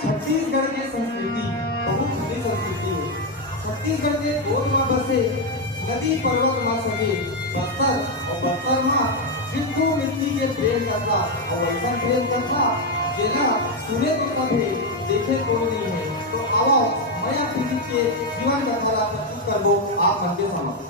छत्तीसगढ़ की संस्कृति बहुत बड़ी संस्कृति है। छत्तीसगढ़ के गोद में बसे नदी पर्वत माँ सके बस्तर और बस्तर माँ सिद्धू मिट्टी के प्रेम करता और वैसा प्रेम करता जेना सुने तो सब है देखे तो नहीं है। तो आओ मैं पीढ़ी के जीवन कथा प्रस्तुत कर दो आप मन के समक्ष।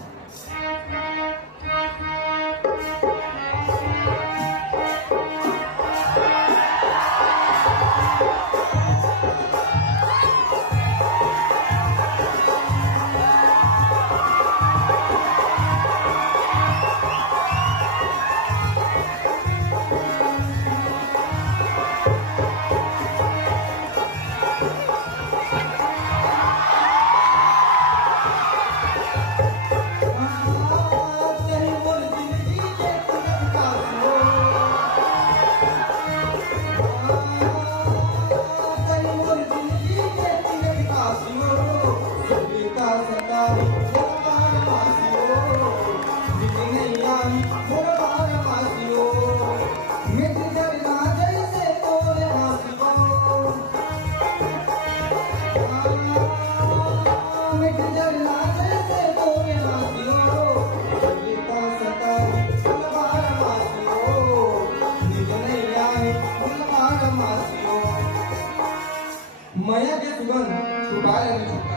मया के सुगंध छुपाए नहीं सकता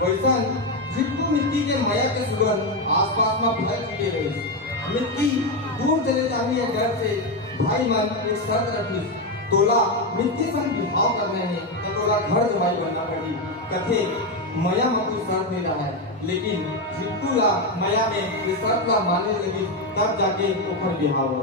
वैसन जितू मिट्टी के मया के सुगंध आसपास में फैल चुके रही। मिट्टी दूर चले जाने या डर से भाई मन एक शर्त रखी तोला मिट्टी संग बिहाव करने में तो तोला घर जमाई बनना पड़ी। कथे मया में कोई शर्त नहीं रहा है लेकिन जितू ला मया में ये शर्त ला मानने लगी तब जाके ओखर बिहाव हो।